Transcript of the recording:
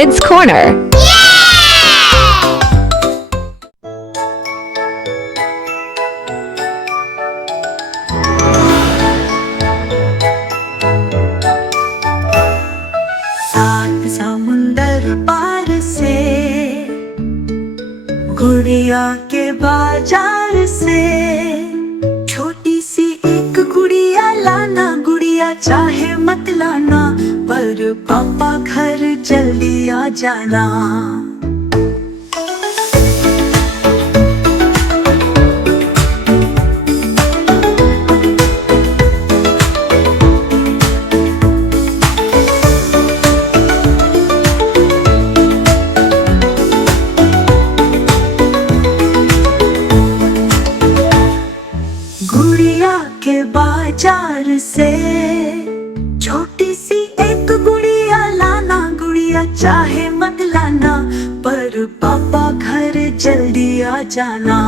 Kids Corner. सात समुंदर पार से गुड़िया के बाजार से छोटी सी एक गुड़िया लाना, गुड़िया चाहे मत लाना, पर पापा घर जल्दी आ जाना। गुड़िया के बाजार से छोटी सी एक गुड़िया लाना, गुड़िया चाहे मत लाना, पर पापा घर जल्दी आ जाना।